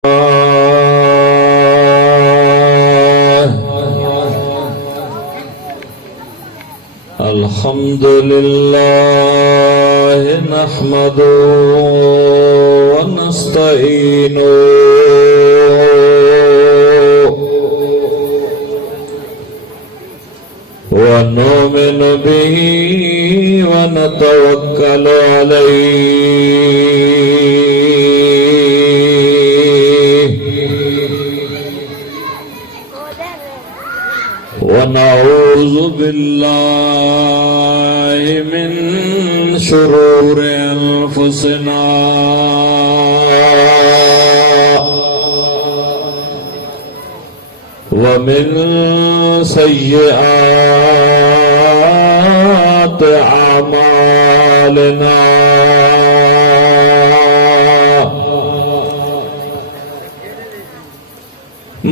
अल्हम्दुलिल्लाह नहमदुहु व नस्तईनुहु व नुमिनु बिही व नतवक्कलु अलैहि व नऊज़ु बिल्लाहि मिन शुरूरि अनफुसिना व मिन सय्यिआति अमालिना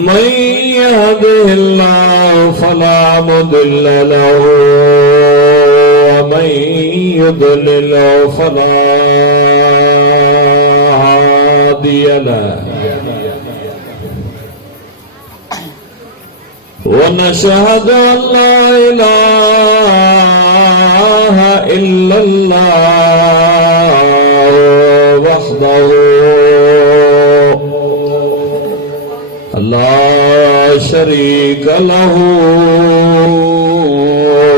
मन यहदिहिल्लाहु फला मुदिल्ल लहु व मन युद्लिल्हु फला हादिय लहु व नशहदु अल्ला इलाहा इल्लल्लाह वहदहु ला शरीक लहु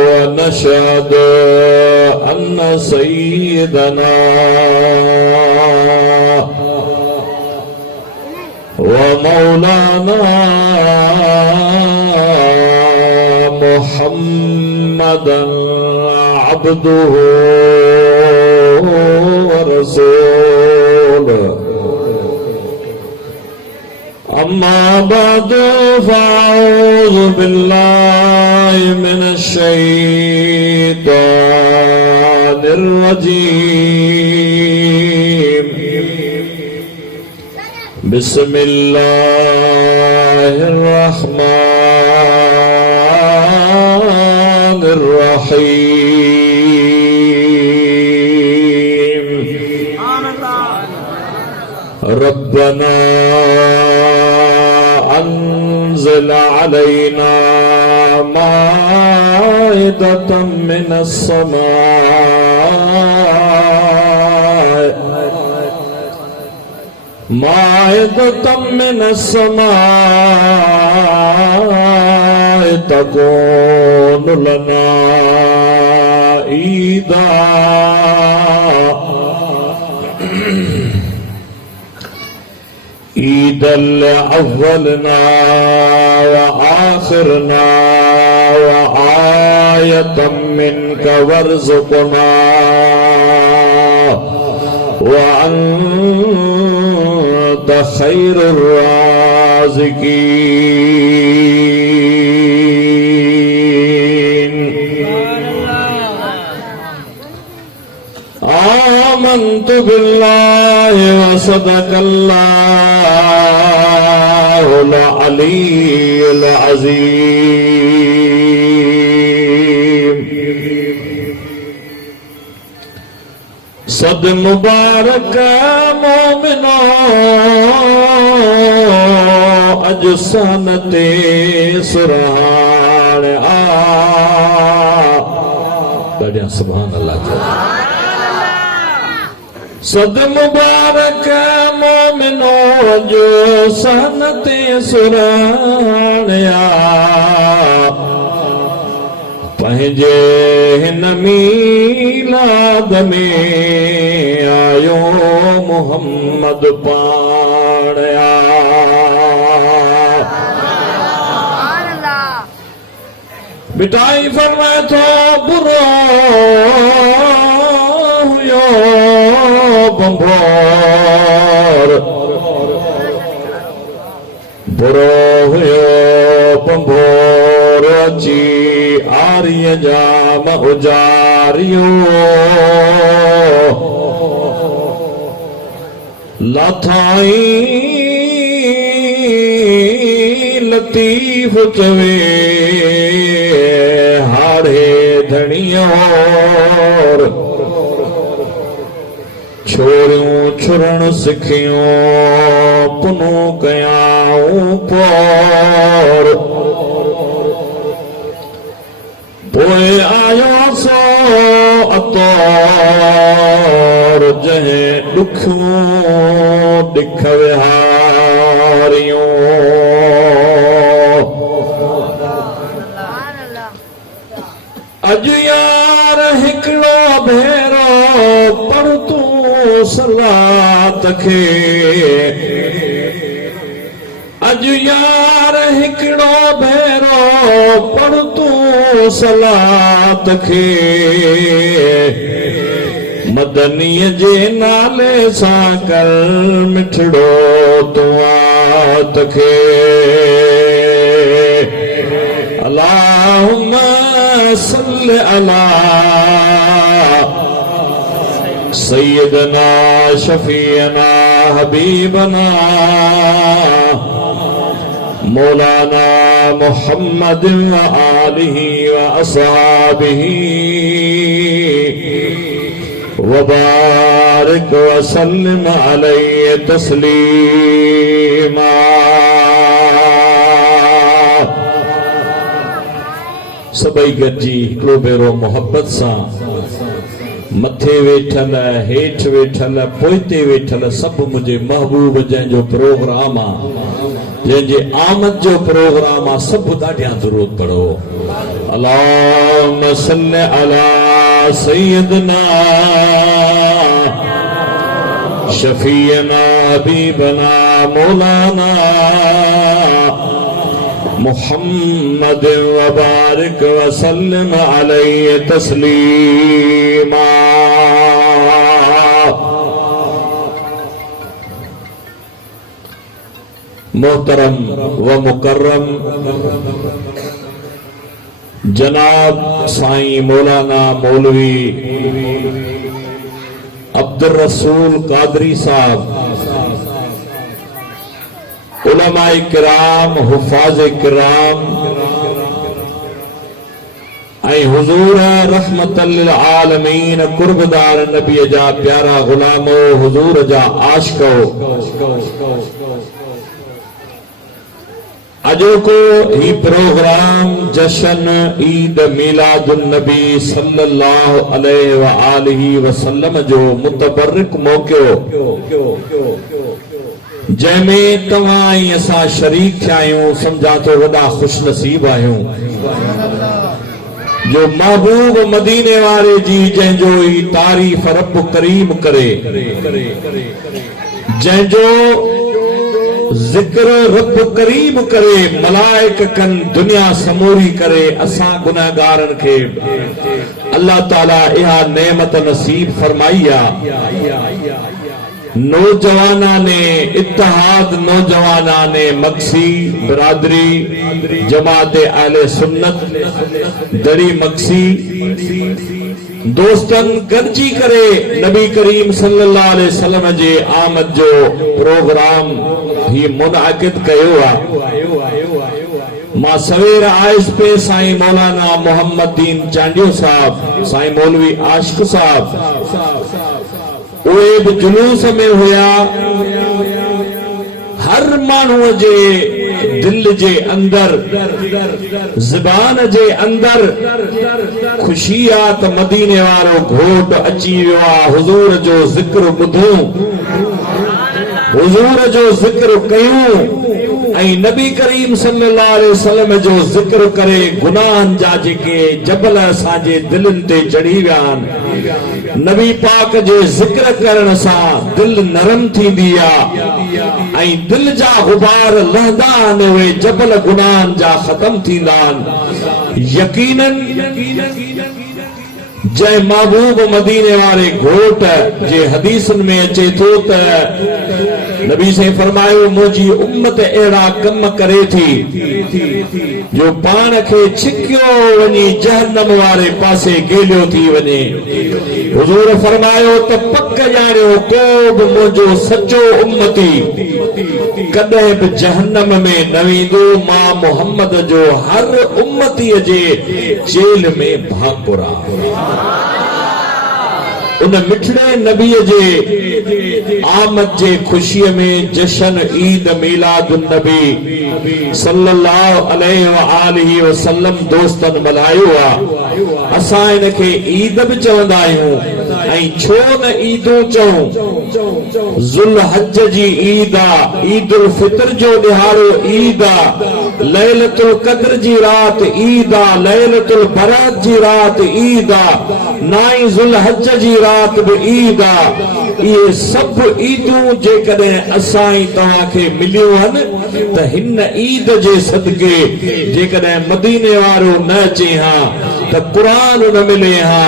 व नशहदु अन्न सय्यदना व मौलाना मुहम्मदन अब्दुहु व रसूलुहु अम्मा बअदु फ़अऊज़ु बिल्लाहि मिनश शैतानिर रजीम बिस्मिल्लाहिर रहमानिर रहीम रब्बना अंज़िल अलैना माइदतम मिनस समाए माइदतम मिनस समाए तकूनु लना ईदा ईदल अव्वलना व आखिरना व आयतम मिनका वर्ज़ुक़ना व अंत खैरुर राज़िक़ीन आमन्तु बिल्लाहि व सदक़ल्लाहुल अलीयुल अज़ीम सद मुबारक मोमिनो अज सनते सुरहान आ बढ़िया सुभान अल्लाह सद मुबारक मोमिनो जो सनते सुराणिया पंहिंजे हिन मीलाद में आयो मुहम्मद पाणिया मिठाई फरमाए थो बुरो हुयो बंभोर बुरो हुयो बंभोर अची आर्य जाम उजारियो लथाई लतीफ चवे हाड़े धनियोर छोरियूं छुरण सिखियूं पुनू कयाऊं पोर पोइ आयो सो अतौर जंहिं ॾुखियूं ॾिख विहारियूं अॼु यार हिकिड़ो भेरो पर तूं सलात खे अॼु यार हिकिड़ो भेरो पर तूं सलात खे मदनीअ जे नाले सां कर मिठड़ो दुआत खे अल्लाहुम्मा सल्लि अला सय्यदना शफीअना हबीबना मौलाना मुहम्मद व आलिहि व असहाबिहि व बारिक व सल्लिम अलैहि तस्लीमा। सभई गॾिजी हिकिड़ो भेरो मोहब्बत सां मथे वेठल हेठि वेठल पोइते वेठल सभु मुंहिंजे महबूब जंहिंजो प्रोग्राम आहे जंहिंजे आमद जो प्रोग्राम आहे सभु ॾाढियां दुरूद पढ़ो। अल्लाहुम्मा सल्लि अला सय्यदना शफीअना हबीबना मौलाना मुहम्मद व बारिक व सल्लिम अलैहि तस्लीमा। मोहतरम व मुकर्रम जनाब साईं मौलाना मौलवी अब्दुल रसूल कादरी साहब, उलमाए किराम, हुफाज़े किराम ऐं हुजूर रहमतल लिल आलमीन कुर्बदार नबी जा प्यारा गुलामो हुजूर जा आशिको अॼोको ही प्रोग्राम जशन ईद मीलादुन नबी सल्लल्लाहु अलैहि व आलिहि वसल्लम जो मुतबर्रिक मौक़ियो जंहिंमें तव्हां ऐं असां शरीक थिया आहियूं सम्झा थो वॾा ख़ुशनसीब आहियूं जो महबूब मदीने वारे जी जंहिंजो ई तारीफ़ रब करीम करे जंहिंजो ज़िक्र रब करीम करे मलाइक कन दुनिया समूरी करे असां गुनाहगारन खे अल्लाह ताला इहा नेमत नसीब फरमाई आहे। नौजवाना ने इत्तेहाद नौजवाना ने मक्सी बिरादरी जमात आले सुन्नत दड़ी मक्सी दोस्तन गॾिजी करे नबी करीम सल्लल्लाहु अलैहि वसल्लम जे आमद जो प्रोग्राम ही मुनअक़िद कयो आहे। मां सवेर आयस पे साईं मौलाना मोहम्मद दीन चांडियो साहब, साईं मौलवी आशिक साहब उहे बि जुलूस में हुया। हर माण्हूअ जे दिल जे अंदर ज़बान जे अंदर ख़ुशी आहे त मदीने वारो घोट अची वियो आहे। हुज़ूर जो ज़िक्र ॿुधूं, हुज़ूर जो ज़िक्र कयूं ऐं नबी करीम सल्लल्लाहु अलैहि वसल्लम जो ज़िक्र करे गुनाहनि जा जेके जबल असांजे दिलनि ते चढ़ी विया आहिनि नबी पाक जे ज़िक्र करण सां दिल नरम थींदी आहे ऐं दिल जा गुबार लहंदा आहिनि, उहे जबल गुनाहनि जा ख़तम थींदा आहिनि। यकीनन जय महबूब मदीने वाले घोट जे हदीसन में अचे थो त नबी से फरमायो मुंहिंजी उम्मत अहिड़ा कम करे थी जो पाण खे छिकियो वञी जहन्नम वारे पासे गेलियो थी वञे। हुजूर फरमायो त पक ॼाणियो को बि मुंहिंजो सचो उम्मती कॾहिं बि जहन्नम में न वेंदो। मां मोहम्मद जो हर उम्मतीअ जे जेल में भाकुरा उन मिठड़े नबी जे आमद जे खुशी में जश्न ईद मिलादुन नबी सल्लल्लाहु अलैहि व आलिहि वसल्लम दोस्तन मल्हायो आ। असां इन खे ईद भी चवंदा आहियूं ऐं छो न ईदूं चऊं। ज़ुल हज जी ईद आ, ईद उल फितर जो ॾिहाड़ो ईद आ, लैलतुल क़द्र जी रात ईद आ, लैलतुल बरात जी रात ईद आ, नाई ज़ुल हज जी रात भी ईद आ। ये सब ईदूं जेकॾहिं असां तव्हां खे मिलियूं आहिनि त हिन ईद जे सदके जेकॾहिं मदीने वारो न अचे हा त क़ुरान न मिले हा,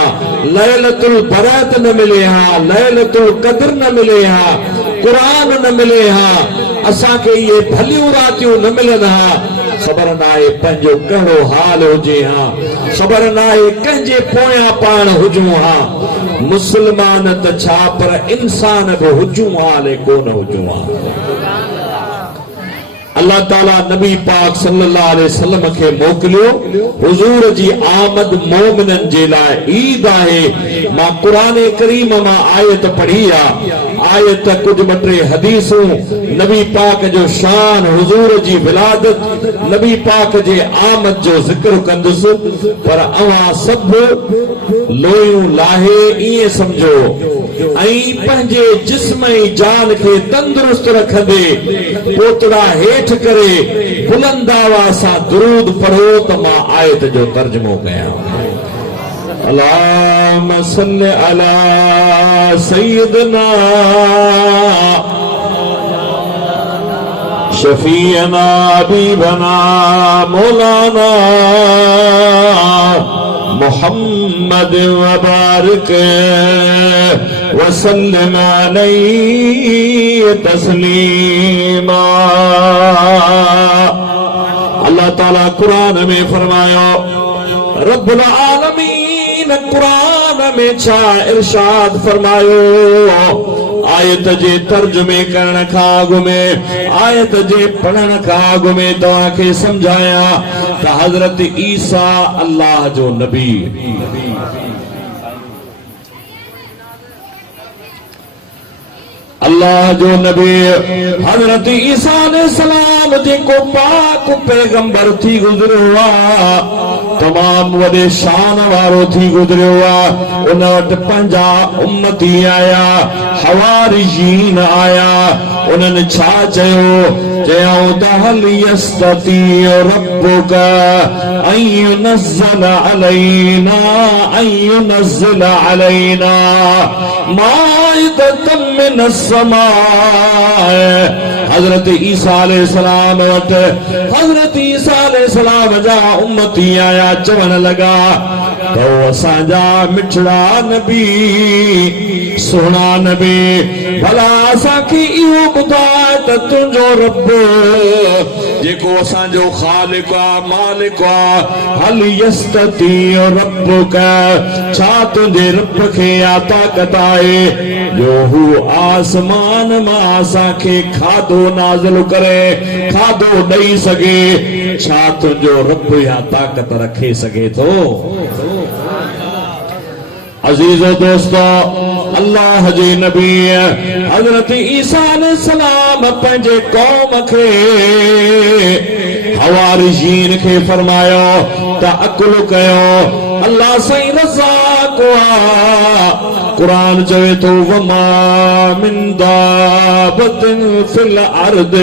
लैलतुल बरात न मिले हा, लैलतुल क़द्र न मिले हा, क़ुरान न मिले हा, असां खे ये भलियूं रातियूं न मिलन हा। ख़बर नाहे पंहिंजो कहिड़ो हाल हुजे हा, ख़बर नाहे कंहिंजे पोयां पाण हुजूं हा। मुस्लमान त छा पर इंसान भी हुजूं हा ले कोन हुजूं हा। अल्लाह ताला नबी पाक सल्लल्लाहु अलैहि वसल्लम के मोकलियो। हुजूर जी आमद मोमिनन जे लाए ईद आहे। मां कुरान करीम मां आयत पढ़ी आ, आयत कुछ मटे हदीसूं नबी पाक जो शान, हुजूर जी विलादत, नबी पाक जे आमद जो जिक्र कंदुस। पर अवां सब लोयूं लाहे इए समझो ऐं पंहिंजे जिस्म ऐं जान खे तंदुरुस्त रखंदे पोतड़ा हेठ करे बुलंद आवाज़ सां दुरूद पढ़ो त मां आयत जो तर्जुमो कयां। अल्लाहुम्मा सल्लि अला सय्यिदना शफीअना हबीबना मौलाना मुहम्मद व बारिक वसल्लम अलैहि तस्लीमा। अल्लाह ताला कुरान में फरमायो, रब्बुल आलमीन कुरान में छा इरशाद फरमायो। आयत जे तर्जुमे करण खां अॻु में, आयत जे पढ़ण खां अॻु में तव्हां खे समझाया त हज़रत ईसा अल्लाह जो नबी, अल्लाह जो नबी हज़रत ईसा अलैहिस्सलाम जेको पाक पैगंबर थी गुज़रियो आ, तमाम वॾे शान वारो थी गुज़रियो आ। उन वटि पंहिंजा उम्मती आया, हवारिजीन आया। उन्हनि छा चयो, चयऊं त हल यस्तती रब्बुक अन युनज़्ज़िल अलैना अन युनज़्ज़िल अलैना माइदतम मिनस समाए। हजरत ईसा अलैहिस्सलाम वटि हजरत ईसा अलैहिस्सलाम जा उम्मती आया, चवण लगा तो असांजा मिठड़ा नबी, सोना नबी, भला असांखे इहो ॿुधाए त तुंहिंजो रब जेको असांजो ख़ालिक आ, मालिक आ, हल यस्तती रब्बुक, छा तुंहिंजे रब खे या ताक़त आहे जो हू आसमान मां असांखे खाधो नाज़िल करे, खाधो ॾेई सघे। छा तुंहिंजो रब या ताक़त रखे सघे थो? अजीजो दोस्तो, अल्लाह जे नबी हजरत ईसा अलैहिस्सलाम पंहिंजे कौम खे, हवारिजीन खे फरमायो त अकुल कयो, अल्लाह साईं रज़ाक आ। कुरान चवे तो वमा मिन दाबतिन फिल अर्द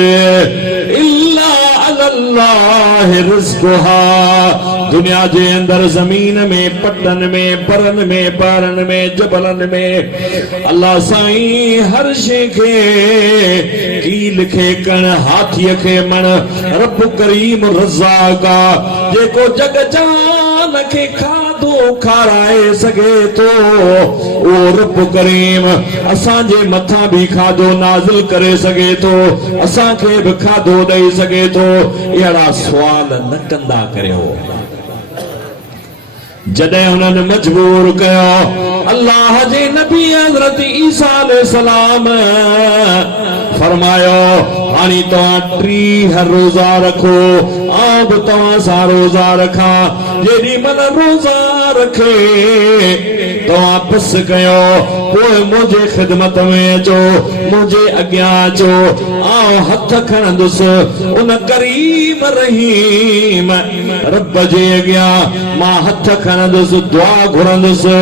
इल्ला अल्लाह रिज़्क़ुहा। दुनिया जे अंदर जमीन में, पटन में, परन में, पारन में, जबलन में अल्लाह साईं हर शे खे, कील खे कण, हाथीअ खे मण, रब करीम रज़ाक आ जेको जग जान खे खाधो खाराए सघे थो। ओ रब करीम असांजे मथां भी खाधो नाज़िल करे सघे थो, असांखे भी खाधो ॾेई सघे थो। अहिड़ा सुवाल न कंदा करियो। जॾहिं हुननि मजबूर कयो, अल्लाह अल्लाह जे नबी हज़रत ईसा अलैहिस्सलाम फरमायो हानी तव्हां 30 रोज़ा रखो आउं बि तव्हां सां रोज़ा रखा जेॾी महिल रोज़ा रखे तव्हां बस कयो पोइ मुंहिंजे ख़िदमत में अचो मुंहिंजे अॻियां अचो आउं हथ खणंदुसि उन करीम रहीम रब जे अॻियां मां हथ खणंदुसि दुआ घुरंदुसि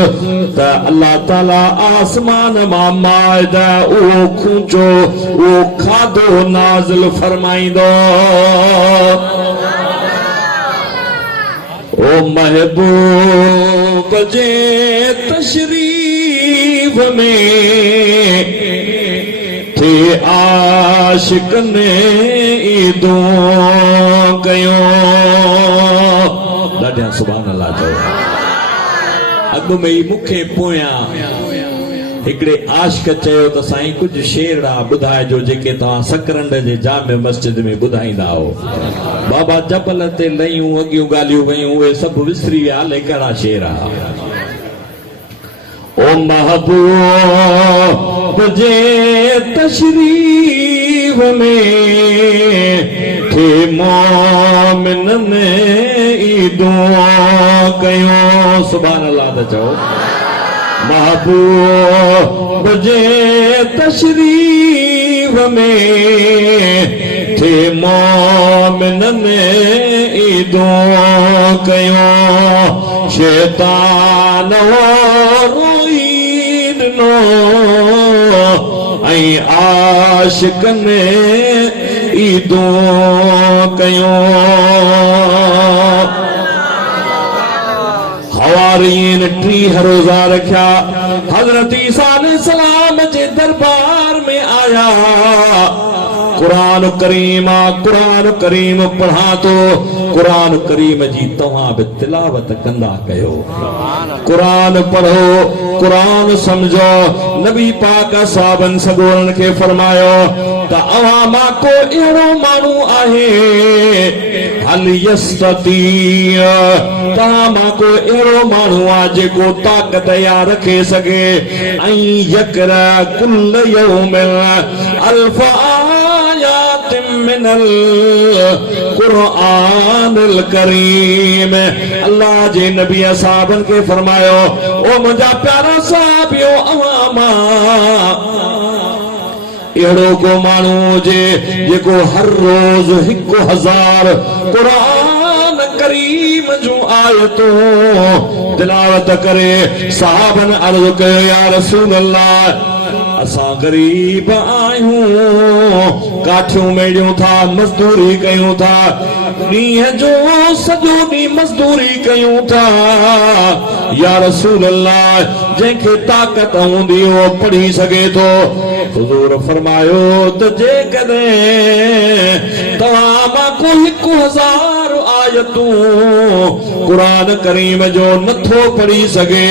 त अल्लाह ताला आसमान मां माइद उहो खूंचो उहो खाधो नाज़िल फरमाईंदो ओ महबूब जे तशरीफ में थे आशिकन ईदो कयो ॾाढा सुभान अल्लाह चओ अॻु में ई मूंखे पोयां हिकिड़े आशिक चयो त साईं कुझु शेरड़ा ॿुधाइजो जेके तव्हां सकरंड जे जामे मस्जिद में ॿुधाईंदा हो बाबा जबल ते लयूं अॻियूं ॻाल्हियूं वयूं उहे सभु विसरी विया कहिड़ा शेर ओ महबूब जे तशरीफ में थे मोमिनन ईदो कयो सुभान अल्लाह त चओ महबूब जे तशरीफ में थे मोमिनन ईदो कयो शैतान रोईद नो ऐं आशिकन ईदो कयो हवारीन 30 रोज़ा रखा हज़रत ईसा अलैहिस्सलाम जे दरबार में आया कुरान करीम पढ़ा तो कुरान करीम जी तव्हां बि तिलावत कंदा कयो कुरान पढ़ो कुरान समझो नबी पाक साहबन सगोरन के फरमायो त अवां मां को अहिड़ो माण्हू आहे हल यस्तती तव्हां मां को अहिड़ो माण्हू आहे जेको ताक़त या रखे सघे ऐं यकरा कुल यौमिन अल्फ मिनल कुरानिल करीम अल्लाह जे नबी साहबन के फरमायो ओ मुंहिंजा प्यारा साहिबियो अवां मां अहिड़ो को माण्हू हुजे जेको हर रोज़ 1000 कुरान करीम जूं आयतूं तिलावत करे साहबन अर्ज़ कयो या रसूल अल्लाह असां गरीब आहियूं काठियूं मेड़ियूं था मज़दूरी कयूं था ॾींहं जो सॼो ॾींहुं मज़दूरी कयूं था या रसूल अल्लाह जंहिंखे ताक़त हूंदी उहो पढ़ी सघे थो हुज़ूर फरमायो त जेकॾहिं तव्हां मां को 1000 आयतूं कुरान करीम जो नथो पढ़ी सघे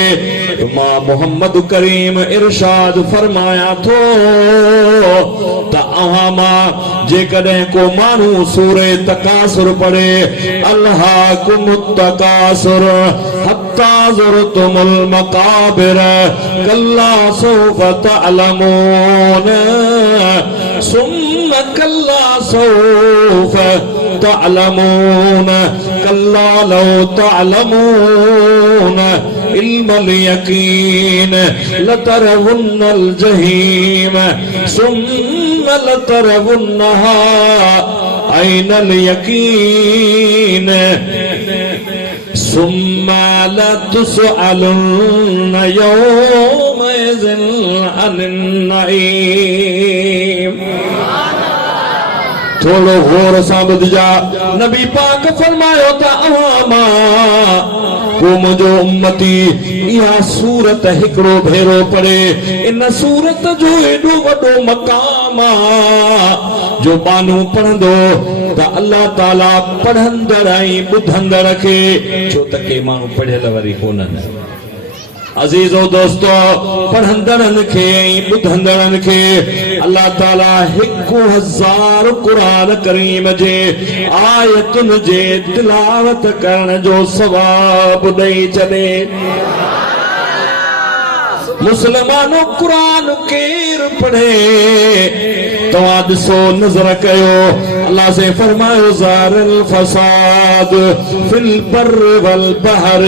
मां मोहम्मद करीम इरशाद फरमाया थो त अहां मां जेकॾहिं को माण्हू सूरे तकासुर पढ़े अल्हाकुमुत तकासुर हत्ता ज़ुरतुमुल मकाबिर कल्ला सौफ तअलमून सुम्मा कल्ला सौफ तअलमून कल्ला लौ तअलमून इल्मल यकीन लतरवुन्नल जहीम सुम्मा लतरवुन्नहा ऐनल यकीन सुम्मा लतुसअलुन्न यौमइज़िन अनिन नईम थोड़ो गौर सां ॿुधजा नबी पाक फरमायो त अवां मां को मुंहिंजो उम्मती इहा सूरत हिकिड़ो भेरो पढ़े इन सूरत जो एॾो वॾो मक़ाम आहे जो बानू पढ़ंदो त अल्लाह ताला पढ़ंदड़ ऐं ॿुधंदड़ खे छो त के माण्हू पढ़ियल वरी कोन्हनि अजीजो दोस्तो पढ़ंदड़नि खे ऐं ॿुधंदड़नि खे अल्लाह ताला 1000 कुरान करीम जे आयतुनि जे तिलावत करण जो सवाब ॾेई छॾे मुसलमानों कुरान केर पढ़े तव्हां ॾिसो नज़र कयो अल्लाह से फरमायो ज़ारल फसाद फिल बर्र वल बहर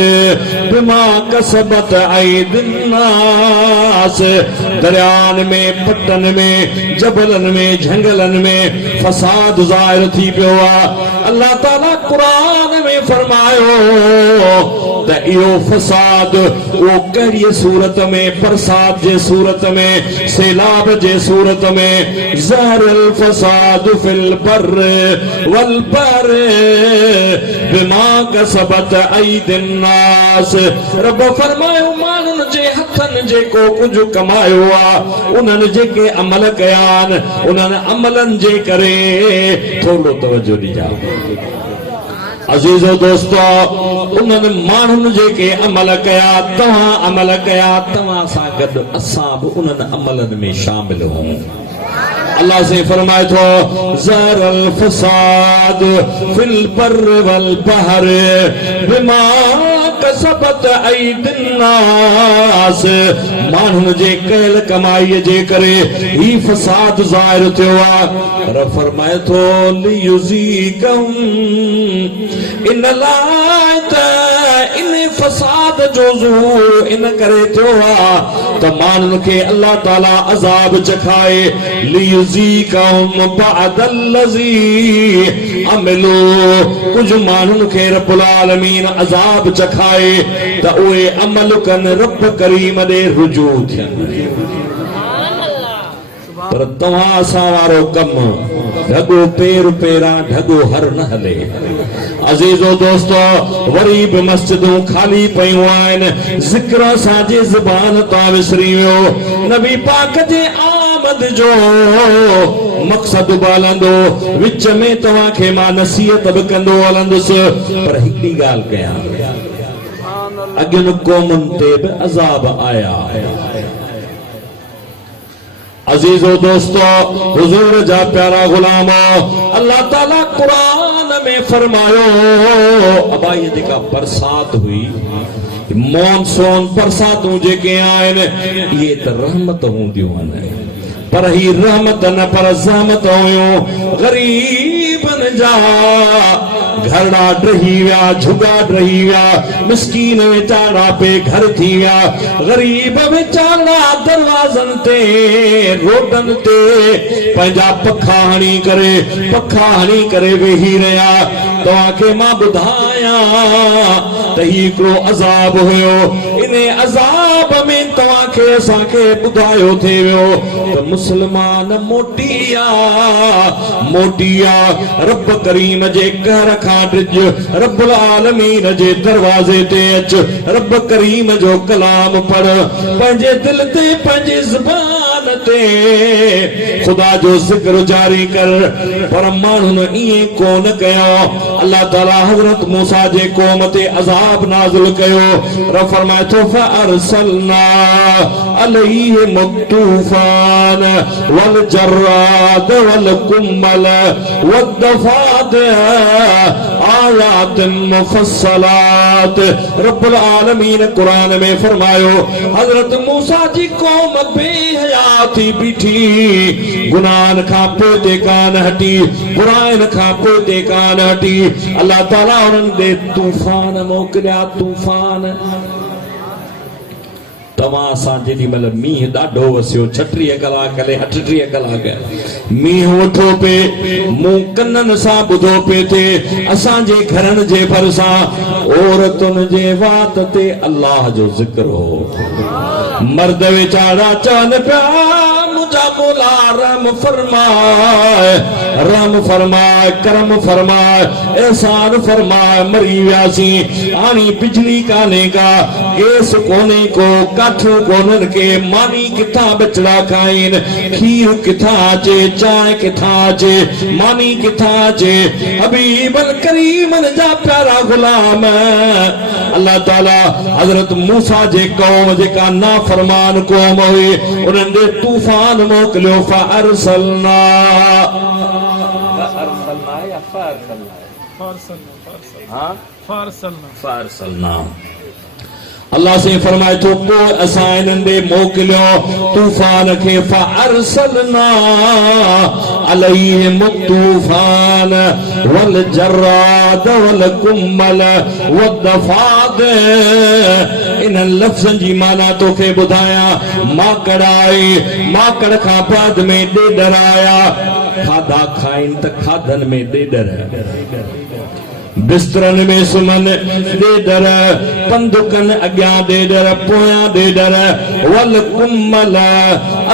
बिमा कसबत ऐदिन नास दरियान में पटन में जबलन में झंगलन में फसाद ज़ाहिर थी पियो आहे अल्लाह ताला कुरान में फरमायो त इहो फसाद वो कहिड़ी सूरत में बरसात जे सूरत में सैलाब जे सूरत में ज़हरल फसाद फिल बर्र वल बहर बिमा कसबत ऐदिन नास रब फरमायो माण्हुनि जे हथनि जेको कुझु कमायो आहे उन्हनि जेके अमल कया आहिनि उन्हनि अमलनि जे करे थोरो तवजो ॾिजो अज़ीज़ो दोस्तो उन्हनि माण्हुनि जेके अमल कया तव्हां अमल कया तव्हां सां गॾु असां बि उन्हनि अमलनि में शामिल हूं अल्लाह से फरमाए थो ज़हरल फसाद फिल बर्र वल बहर बिमा कसबत ऐदिन नास माण्हुनि जे कयल कमाईअ जे करे ही फसाद ज़ाहिर थियो आहे रब फरमाए थो लियुज़ीकहुम इन लाइ त इन फसाद जो ज़हूर इन करे थियो आहे त माण्हुनि खे अल्लाह ताला अज़ाब चखाए लियुज़ीकहुम बअदल्लज़ी अमिलू कुझु माण्हुनि खे रब्बुल आलमीन अज़ाब चखाए त उहे अमल कनि रब करीम ॾे रुजू थियनि पर तव्हां असां वारो कमु ढगो पेर पेरां ढगो हर न हले अज़ीज़ो दोस्तो वरी बि मस्जिदूं खाली पयूं आहिनि ज़िक्र सां जे ज़बान तां विसरी वियो नबी पाक जे आमद जो मक़सद बालंदो विच में तव्हांखे मां नसीहत बि कंदो हलंदुसि पर हिकिड़ी ॻाल्हि कयां अॻियुनि क़ौमुनि ते बि अज़ाब आया अजीजो दोस्तो हुजूर जा प्यारा गुलाम अल्लाह ताला कुरान में फरमायो अबा ये जेका बरसात हुई मॉनसून बरसातूं जेके आहिनि इहे त रहमत हूंदियूं आहिनि पर ही रहमत न पर ज़हमत हुयूं गरीबन जा घरड़ा ड्रही विया झुगा ड्रही विया मिस्कीन वेचारा पे घर थी विया गरीब वेचारा दरवाजन ते रोडन ते पंहिंजा पखा हणी करे वेही रहिया तव्हांखे मां ॿुधायां त ही हिकिड़ो अज़ाब हुयो इन अज़ाब में तव्हांखे असांखे ॿुधायो थे वियो त मुसलमान मोटिया रब करीम जे कहर खां ड्रिज रब्बुल आलमीन जे दरवाज़े ते अच रब करीम जो कलाम पढ़ पंहिंजे दिल ते पंहिंजी ज़ुबान ते खुदा जो ज़िक्र जारी कर पर माण्हुनि ईअं कोन कयो अल्लाह ताला हज़रत मूसा जे क़ौम ते अज़ाब नाज़िल कयो रब फरमाए थो फअरसलना अलैहिम तूफ़ान वल जर्राद वल कुम्मल वद्दफाद आयातिन मुफस्सलात रब्बुल आलमीन कुरान में फरमायो हज़रत मूसा जी क़ौम बेहया थी बीठी गुनाहन खां पोइ ते कान हटी बुराइन खां पोइ ते कान हटी अल्लाह ताला उन्हनि ॾे तूफ़ान मोकिलिया तूफ़ान तव्हां सां जेॾी महिल मींहुं ॾाढो वसियो 36 कलाक 38 कलाक मींहुं वठो पिए मूं कननि सां ॿुधो पिए थिए असांजे घरनि जे भरिसां औरतुनि जे वात ते अल्लाह जो ज़िक्र हो मर्द वेचारा चवनि पिया मुंहिंजा मौला रहम फरमाए करम फरमाए एहसान फरमाए मरी वियासीं हाणे बिजली कान्हे का गैस कोन्हे को काठियूं कोन्हनि के मानी किथां बचड़ा खाइनि खीर किथां अचे चांहि किथां अचे मानी किथां अचे हबीबन करीमन जा प्यारा गुलाम अल्लाह ताला हज़रत मूसा जे क़ौम जेका नाफरमान क़ौम हुई उन्हनि ॾे तूफ़ान मोकिलियो फअरसलना अल्लाह से फरमाए तो पोइ असां इन्हनि ॾे मोकिलियो तूफ़ान खे फअरसलना अलैहिम तूफ़ान वल जर्राद वल कुम्मल वद्दफाद। इन्हनि लफ़्ज़नि जी माना तोखे ॿुधायां, माकड़ आए, माकड़ खां बाद में ॾेडर आया, खाधा खाइनि त खाधनि में ॾेडर, बिस्तरनि में सुम्हनि ॾेडर, पंधुकनि अॻियां ॾेडर पोयां ॾेडर वल कुम्मल।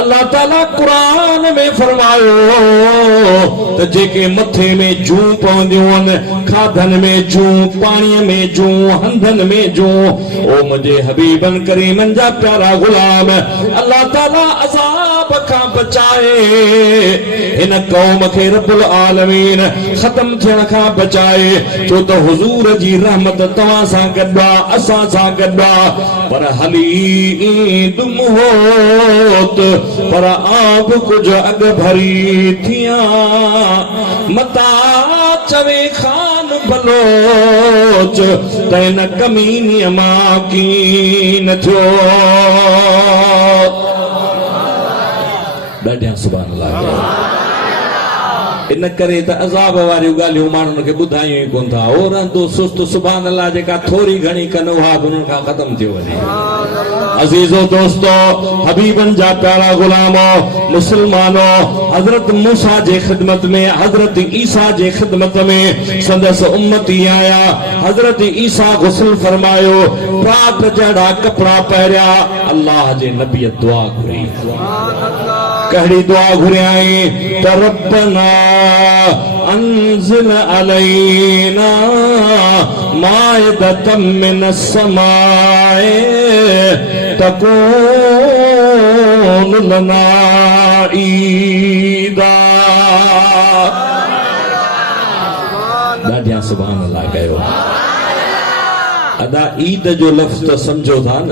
अल्लाह ताला क़ुरान में फरमायो त जेके मथे में जूं पवंदियूं आहिनि, खाधनि में जूं, पाणीअ में जूं, हंधनि में जूं, ओ मुंहिंजे हबीबनि करीमनि जा प्यारा गुलाम, अल्लाह ताला अज़ाब खां बचाए हिन क़ौम खे रब्बुल आलमीन ख़त्म थियण खां बचाए। छो त हुजूर जी रहमत तव्हां सां गॾु आहे, असां सां गॾु आहे, पर हली दुम होत पर आप कुछ अग भरी थिया, मता चवे खान बलोच तैन कमीनी मां कीन थियो। ॾाढियां सुभान अल्लाह। इन करे त अज़ाब वारियूं ॻाल्हियूं माण्हुनि खे ॿुधायूं ई कोन था। हो रहंदो सुस्त सुभान अल्लाह जेका थोरी घणी कनो हा उन्हनि खां ख़त्म थियो वञे। अज़ीज़ो दोस्तो, हबीबन जा प्यारा गुलामो, मुसलमानो, हज़रत मूसा जे ख़िदमत में, हज़रत ईसा जे ख़िदमत में संदसि उम्मती आया। हज़रत ईसा गुस्ल फरमायो, पाक जहिड़ा कपिड़ा पहिरिया, अल्लाह जे नबीअ दुआ घुरी। कहिड़ी दुआ घुरियाई त रब्बना अंज़िल अलैना माइदतम मिनस समाए तकून लना ईदा। ॾाढियां सुभान अल्लाह कयो। अदा ईद जो लफ़्ज़ तो समझो था न,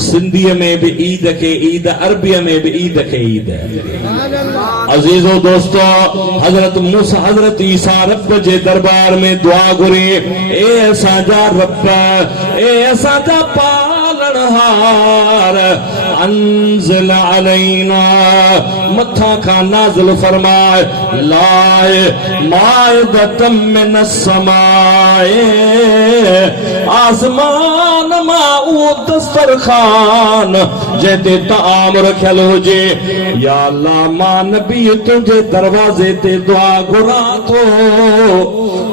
सिंधीअ में भी ईद के ईद, अरबीअ में भी ईद के ईद। अजीजो दोस्तो, हजरत मूसा, हजरत ईसा रब जे दरबार में दुआ घुरी, ए असांजा रब, ए असांजा पालनहार, अंज़िल अलैना, मथा खां नाज़िल फरमाए, लाए माइदतम मिनस समाए, आसमान मां उहो दस्तरखान जंहिंते ताम रखियल हुजे। या अल्लाह, मां नबी तुंहिंजे दरवाज़े ते दुआ घुरां थो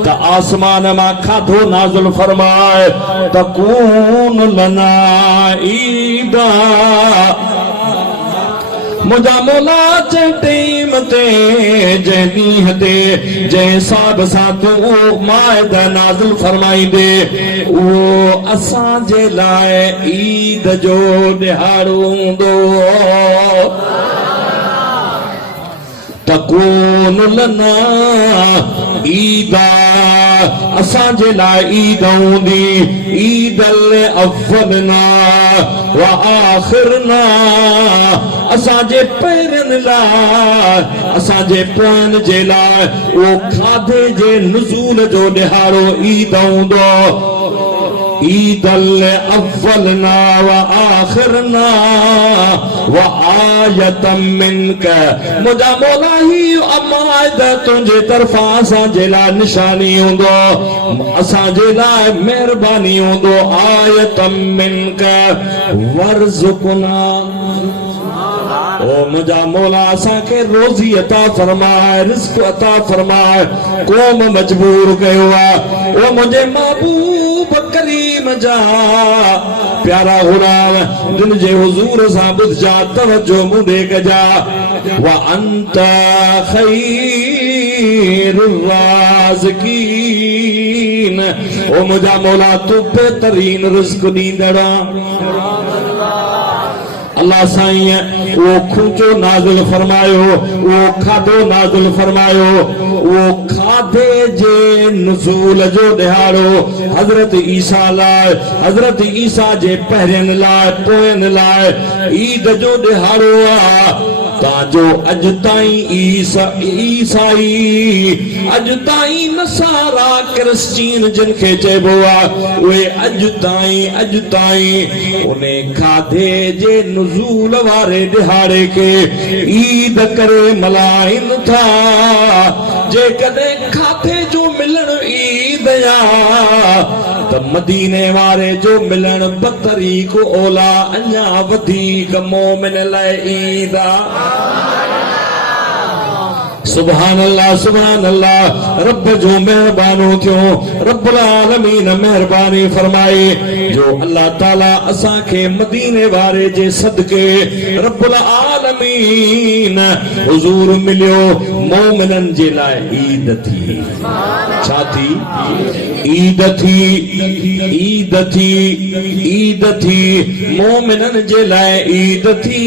त आसमान मां खाधो नाज़िल फरमाए, तकून लना ईदा। मुंहिंजा मौला जंहिं टाइम ते, जंहिं ॾींहं ते, जंहिं हिसाब सां तूं माइदा नाज़िल फरमाईंदे, उहो असांजे लाइ ईद जो ॾिहाड़ो हूंदो। तकून लना ईदा, असांजे लाइ ईद हूंदी। ईद अव्वलना व आखिरना, असांजे पहिरनि लाइ, असांजे पोयनि जे लाइ उहो खाधे जे नुज़ूल जो ॾिहाड़ो ईद हूंदो। ईद अव्वलना व आखिरना व आयतम मिनक, मुंहिंजा मौला ही अमायद तुंहिंजे तरफ़ां असांजे लाइ निशानी हूंदो, असांजे लाइ महिरबानी हूंदो। आयतम मिनक वर्ज़ुक़ना, ओ मुंहिंजा मौला असांखे रोज़ी अता फरमाए, रिज़्क़ अता फरमाए। क़ौम मजबूर कयो आहे, ओ मुंहिंजे महबूब करीम जा प्यारा गुलाम, जिन जे हुज़ूर सां ॿुधजा, तवज्जो मुंडे कजा। व अंत खैरुर राज़िकीन, ओ मुंहिंजा मौला तू बेहतरीन रिज़्क़ ॾींदड़। अल्लाह साईं वो खूंचो नाज़िल फरमायो, वो खाधो नाज़िल फरमायो, वो खाधे जे नुज़ूल जो ॾिहाड़ो हज़रत ईसा लाइ, हज़रत ईसा जे पहिरियनि लाइ, पोयनि लाइ ईद जो ॾिहाड़ो आहे। ताजो अजताई ईसाई अजताई नसारा क्रिश्चियन जिनके चेबोआ वे अजताई उन्हें खाधे जे नुज़ूल वारे दिहाड़े के ईद करे मलाइन था जे कदे खाधे जो मिलन ईद या त मदीने वारे जो मिलन बतरीक ओला अञा वधीक मोमिन लाइ ईद आ। सुभान अल्लाह रब जो मेहरबानो थियो रब्बुल आलमीन मेहरबानी फरमाए जो अल्लाह ताला असा के मदीने वारे जे सदके रब्बुल आलमीन हुजूर मिलियो मोमिनन जे लाए ईद थी छा थी ईद थी मोमिनन जे लाए ईद थी।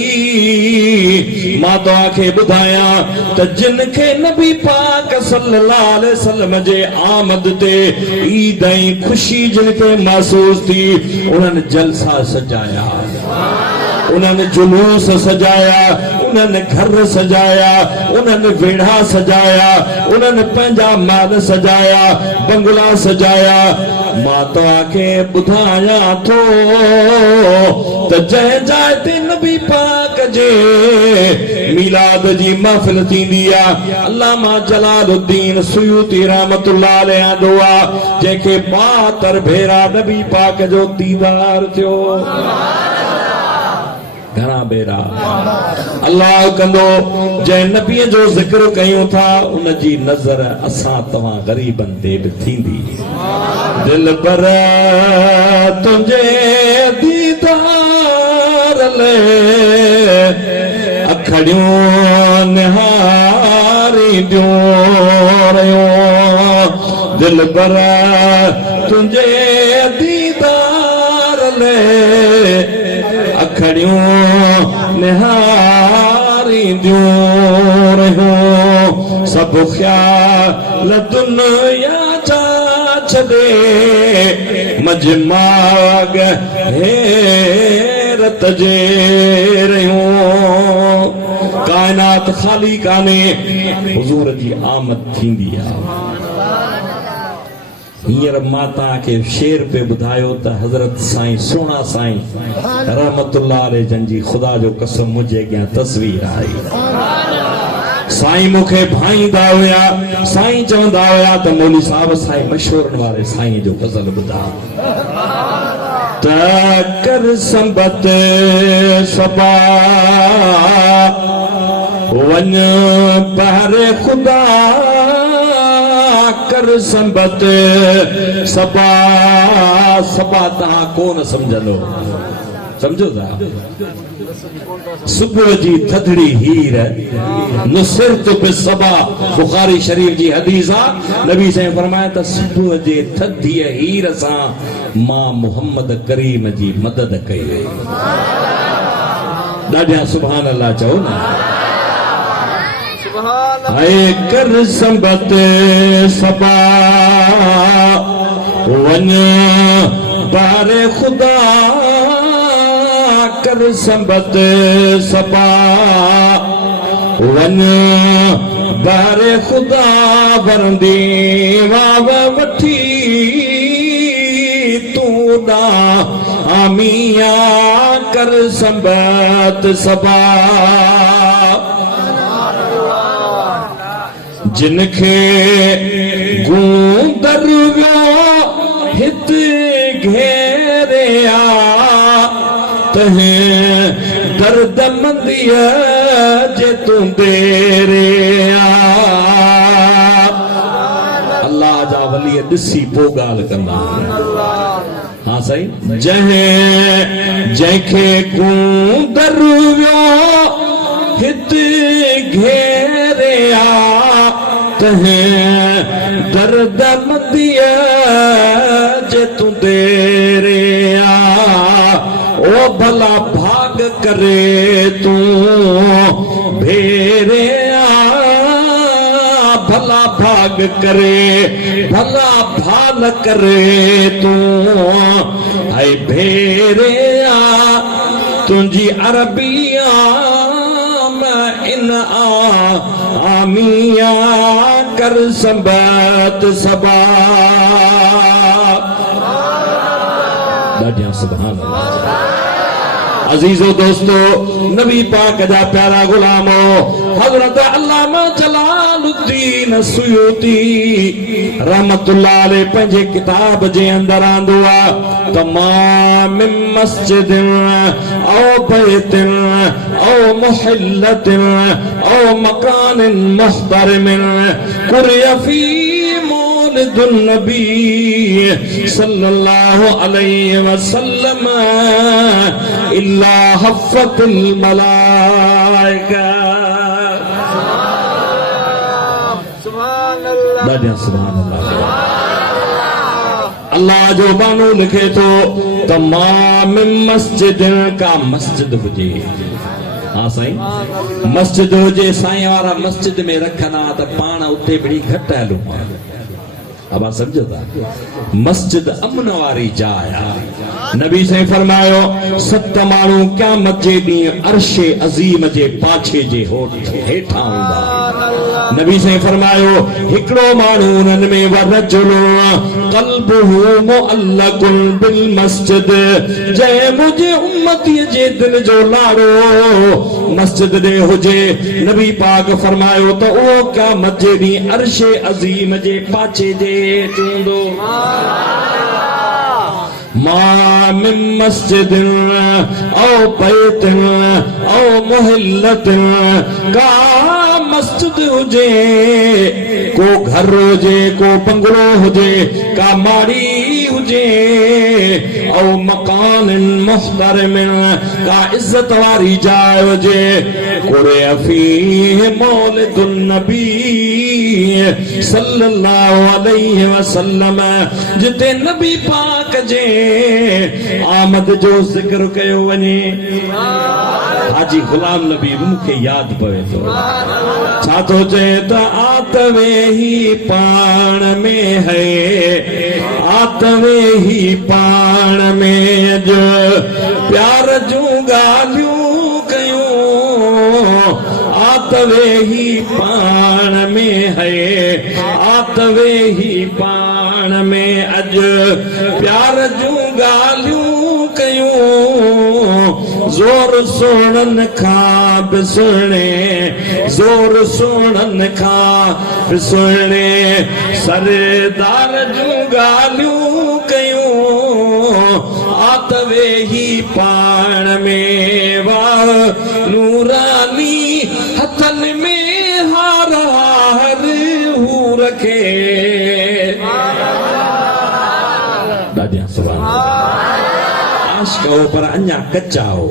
मां तव्हां खे ॿुधायां त जिन के नबी पाक सल्लल्लाहु अलैहि वसल्लम जे आमद ते ईद ऐं खुशी जिनके महसूस थी उन्हनि जलसा सजाया उन्हनि जुलूस सजाया उन्हनि घर सजाया उन्हनि वेढ़ा सजाया उन्हनि पंहिंजा माल सजाया बंगला सजाया। मां तव्हांखे ॿुधायां थो त जंहिं जाइ ते नबी पाक जे मीलाद जी महफ़िल थींदी आहे अल्लामा जलालुद्दीन सुयूती रहमतुल्लाह अलैह आंदो आहे जंहिंखे 72 भेरा नबी पाक जो दीदार थियो। घणा भेरा अल्लाह कंदो जंहिं नबीअ जो ज़िक्र कयूं था उन जी नज़र असां तव्हां ग़रीबनि ते बि थींदी। दिल पर तुंहिंजे दीदार लाइ अखड़ियूं निहारींदियूं रहियूं दिल पर तुंहिंजे दीदार लाइ अखड़ियूं निहारींदियूं रहियूं सभु ख़्याल दुनिया जा छॾे मजमाग हैरत जे रहियूं कायनात ख़ाली कान्हे हुज़ूर जी आमद थींदी आहे। हींअर मां तव्हांखे शेर पे ॿुधायो त हज़रत साईं सोना साईं रहमतुल्लाह अलैह जन जी ख़ुदा जो कसम मुंहिंजे अॻियां तस्वीर आई। साईं मूंखे भाईंदा हुया साईं चवंदा हुया त मौली साहब साईं मशहूरनि वारे साईं जो गज़ल ॿुधा त कर संबत सबा वञ बहरे ख़ुदा कर संबत सबा सबा तव्हां कोन सम्झंदो समझो था सुबुह जी थधड़ी हीर नुसिरत बिसबा बुखारी शरीफ जी हदीस आहे नबी साईं फरमाया त सुबुह जे थधीअ हीर सां मां मोहम्मद करीम जी मदद कई वई। ॾाढा सुभान अल्लाह चओ न हाय कर संबत सबा वञ बारे ख़ुदा कर संबत सबा वञ बारे ख़ुदा वरंदी वाव वठी तूं ॾा आमिया कर संबत सबा जिनखे गूंदर वियो हित घेरे आ तहें दर्द मंदीअ जे तूं देरे आ। अल्लाह जा वली ॾिसी पोइ ॻाल्हि कंदा हाँ साईं जंहिंखे गूंदर वियो हित घेरे आ तहें दर्द मंदीअ जे तूं देरे आ ओ भला भाग करे तूं भेरे आ भला भाग करे भला भाल करे तूं ऐं भेरे आ तुंहिंजी अरबिया आमीन आमिया कर संबत सबा ॾाढियां सुभान अल्लाह। अजीजो दोस्तो, नबी पाक जा प्यारा गुलामो, हजरत अल्लामा जलालुद्दीन सुयूती रहमतुल्लाह अलैह पंहिंजे किताब जे अंदर आंदो आहे तमाम मस्जिद औ बैत औ मुहल्लत औ मकान मुहतरम कुरिया फी मौलिदुन नबी सल्लल्लाहु अलैहि वसल्लम इल्ला हफ़्फ़तिल मलाइका। सुभान अल्लाह, सुभान अल्लाह। अल्लाह जो बानो लिखे तो तमाम मस्जिद का मस्जिद हुजे। हाँ साईं, मस्जिद हुजे साईं वारा मस्जिद में रखना त पाण उते बड़ी घट हलूं। अब आप समझो था, मस्जिद अमन वारी जाइ आहे। नबी से फरमायो 7 माण्हू क़यामत जे ॾींहुं अर्शे अज़ीम जे पाछे जे हेठां हूंदा। नबी से फरमायो हिकिड़ो माण्हू उन्हनि में वरजुलु क़ल्बुहु मुअल्लकुन बिल मस्जिद, जंहिं मुंहिंजे उम्मतीअ जे दिल जो लाड़ो मस्जिद ॾे हुजे। नबी पाक फरमायो त उहो क़यामत जे ॾींहुं अर्शे अज़ीम जे पाछे जे हेठि मा मिन मस्जिदिन औ बैतिन औ मुहल्लतिन, का मस्जिद हुजे, को घर हुजे, को बंगलो हुजे, का माड़ी हुजे, औ मकान मुहतरम, का इज्जत वारी जाइ हुजे, कुरिया फीह मौलिदुन नबी सल्लल्लाहु अलैहि वसल्लम, जिते नबी पाक जे आमद जो जिक्र कयो वञे। हाजी गुलाम नबी मूंखे यादि पवे थो, छा थो चए त आतवे ही पाण में है, आतवे ही पाण में जो प्यार जूं ॻाल्हियूं कयूं, आतवे ही पाण में है, आतवे ही पाण में अज प्यार जूं ॻाल्हियूं कयूं। ज़ोर सुणनि खां बि सुहिणे, ज़ोर सुणनि खां बि सुहिणे, सरदार जूं ॻाल्हियूं कयूं, आतवे ही पाण में वाह नूरानी हथनि में हार हार हू रखे। ॾाढियां सुभान आशिक़ हो पर अञा कच्चा हो।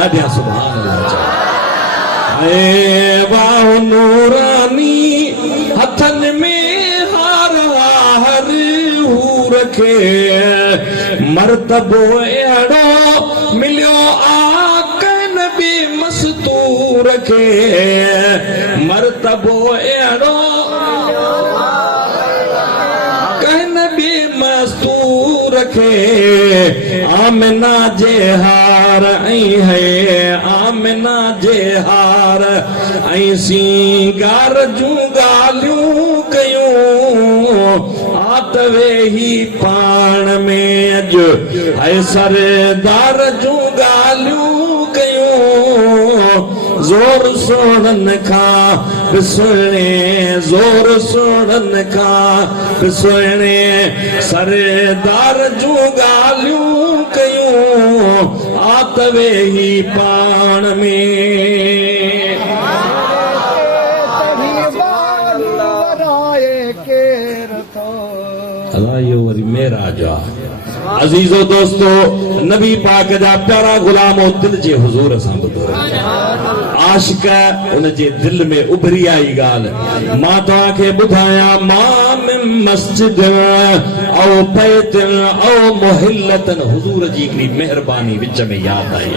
ॾाढियां सुभान अल्लाह। ऐ वाह नूरानी हथनि में हार हार हू रखे, मर्तबो अहिड़ो मिलियो आका नबी मस्तूर खे, मर्तबो अहिड़ो नबी मस्तूर खे, आमिना जे हार ऐं है, आमिना जे हार ऐं सिंगार जूं ॻाल्हियूं कयूं, आतवे ही पाण में अॼु ऐं सरदार जूं ॻाल्हियूं कयूं। ज़ोर सुणनि खां बि सुहिणे, ज़ोर सुणनि खां बि सुहिणे, सरदार जूं ॻाल्हियूं कयूं, आतवे ही पाण में। अल्लाह यो वरी मेरा जा। अजीजो दोस्तो, नबी पाक जा प्यारा गुलामो दिल जे हुजूर सां ॿुधो, आशिक़ उन जे दिल में उभरी आई ॻाल्हि मां तव्हांखे ॿुधायां। मां मिन मस्जिद औ बैत औ मुहल्लतन, हुजूर जी हिकिड़ी महिरबानी विच में यादि आई।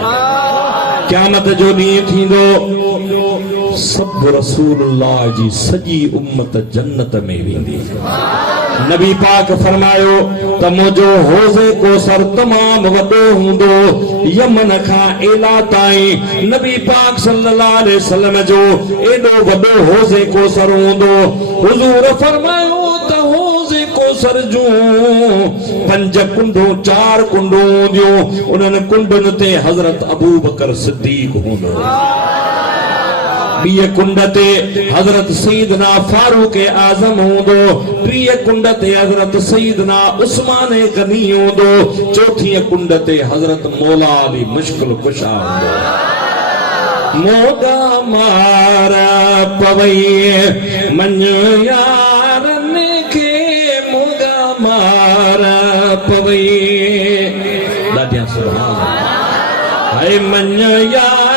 क़यामत जो ॾींहुं थींदो, सभु रसूलुल्लाह जी सॼी उम्मत जन्नत में वेंदी। नबी पाक फरमायो त मुझो हौज़े कोसर तमाम वडो हुंदो यमन खां एला ताईं नबी पाक सल्लल्लाहु अलैहि वसल्लम जो एडो वडो हौज़े कोसर हुंदो हुजूर फरमायो त हौज़े कोसर जो 5 कुंडो 4 कुंडो जो उन्हनि कुंडन ते हज़रत अबू बकर सिद्दीक हुंदो बीए कुंड ते हजरत सईदना फारूक आजम होंदो टीह कुंड ते हजरत सईदना उस्मान गनी होंदो चौथी कुंड ते हजरत मौला अली मुश्किल कुशा होंदो मोगा मारा पवई मन यारन के मोगा मारा पवई दादिया सुभान हाय मन यार